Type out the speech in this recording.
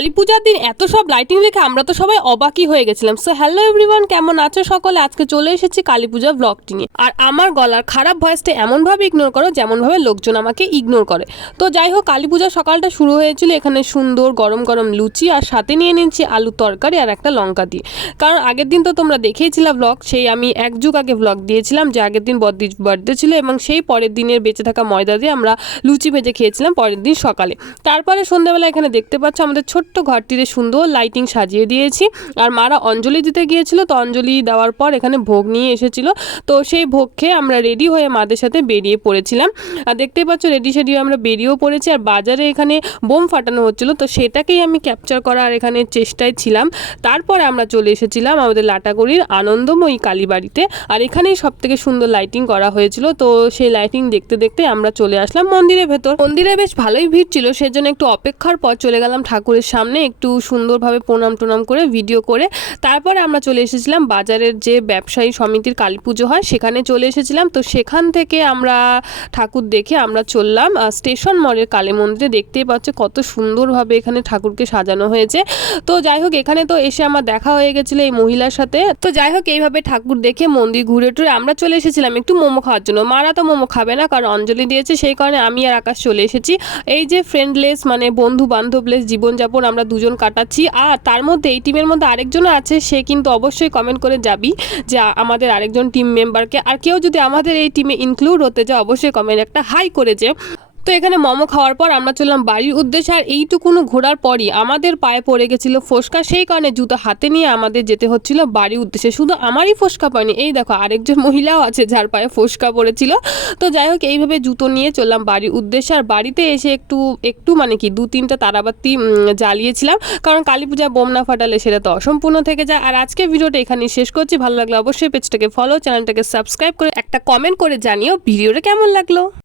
কালী পূজার দিন এত সব লাইটিং দেখে আমরা তো সবাই অবাকই হয়ে গেছিলাম। সো হ্যালো এভরিওয়ান কেমন আছো সকলে? আজকে চলে এসেছি কালী পূজা ব্লগটি নিয়ে। আর আমার গলার খারাপ ভয়েসটা এমনভাবে ইগনোর করো যেমনভাবে লোকজন আমাকে ইগনোর করে। তো যাই হোক কালী পূজার সকালটা শুরু হয়েছিল এখানে সুন্দর গরম গরম লুচি আর সাথে নিয়ে নিচ্ছি আলু তরকারি আর একটা লঙ্কা দিয়ে। কারণ আগের দিন তো তোমরা দেখেইছিলা ব্লগ সেই আমি এক যুগ আগে ব্লগ দিয়েছিলাম যে আগের দিন বদ্দির বার্থডে ছিল এবং সেই পরের দিনের বেঁচে থাকা ময়দা দিয়ে আমরা লুচি ভেজে খেয়েছিলাম পরের দিন সকালে। তারপরে সন্ধ্যাবেলা এখানে দেখতে পাচ্ছ আমাদের ছোট্ট ঘরটিতে সুন্দর লাইটিং সাজিয়ে দিয়েছি। আর মারা অঞ্জলি দিতে গিয়েছিল, তো অঞ্জলি দেওয়ার পর এখানে ভোগ নিয়ে এসেছিল। তো সেই ভোগ খেয়ে আমরা রেডি হয়ে মাদের সাথে বেরিয়ে পড়েছিলাম। আর দেখতেই পাচ্ছ রেডি সেডি আমরা বেরিয়েও পড়েছি। আর বাজারে এখানে বোম ফাটানো হচ্ছিল, তো সেটাকেই আমি ক্যাপচার করার এখানে চেষ্টায় ছিলাম। তারপরে আমরা চলে এসেছিলাম আমাদের লাটাগুড়ির আনন্দময়ী কালীবাড়িতে। আর এখানেই সব থেকে সুন্দর লাইটিং করা হয়েছিল। তো সেই লাইটিং দেখতে দেখতে আমরা চলে আসলাম মন্দিরের ভেতর। মন্দিরে বেশ ভালোই ভিড় ছিল, সেজন্য একটু অপেক্ষার পর চলে গেলাম ঠাকুরের সামনে। একটু সুন্দরভাবে প্রণাম টোনাম করে ভিডিও করে। তারপরে আমরা চলে এসেছিলাম বাজারের যে ব্যবসায়ী সমিতির কালী পুজো হয়, সেখানে চলে এসেছিলাম। তো সেখান থেকে আমরা ঠাকুর দেখে আমরা চললাম স্টেশন মলের কালী মন্দিরে। দেখতেই পাচ্ছ কত সুন্দরভাবে এখানে ঠাকুরকে সাজানো হয়েছে। তো যাই হোক, এখানে তো এসে আমার দেখা হয়ে গেছিল এই মহিলার সাথে। তো যাই হোক, এইভাবে ঠাকুর দেখে মন্দির ঘুরে টুরে আমরা চলে এসেছিলাম একটু মোমো খাওয়ার জন্য। মারা তো মোমো খাবে না, কারণ অঞ্জলি দিয়েছে, সেই কারণে আমি আর আকাশ চলে এসেছি। এই যে ফ্রেন্ডলেস মানে বন্ধু বান্ধবলেস জীবনযাপন আমরা দুজন কাটাচ্ছি। আর তার মধ্যে এই টিমের মধ্যে আরেকজন আছে, সে কিন্তু অবশ্যই কমেন্ট করে যাবি যে আমাদের আরেকজন টিম মেম্বারকে আর কেউ যদি আমাদের এই টিমে ইনক্লুড হতে চায়, অবশ্যই কমেন্ট একটা হাই করে যে। তো এখানে মোমো খাওয়ার পর আমরা চললাম বাড়ির উদ্দেশ্যে, আর এইটুকুনো ঘোরার পরই আমাদের পায়ে পড়ে গেছিল ফোসকা। সেই কারণে জুতো হাতে নিয়ে আমাদের যেতে হচ্ছিল বাড়ির উদ্দেশ্যে। শুধু আমারই ফোসকা পায়নি, এই দেখো আরেকজন মহিলাও আছে যার পায়ে ফোসকা পড়েছিল। তো যাই হোক, এইভাবে জুতো নিয়ে চললাম বাড়ির উদ্দেশ্যে, আর বাড়িতে এসে একটু একটু মানে কি দু তিনটা তারাবাতি জ্বালিয়েছিলাম। কারণ কালী পূজা বোম না ফাটালে সেটা তো অসম্পূর্ণ থেকে যায়। আর আজকে ভিডিওটা এখানেই শেষ করছি। ভালো লাগলে অবশ্যই পেজটাকে ফলো চ্যানেলটাকে সাবস্ক্রাইব করে একটা কমেন্ট করে জানিও ভিডিওটা কেমন লাগল।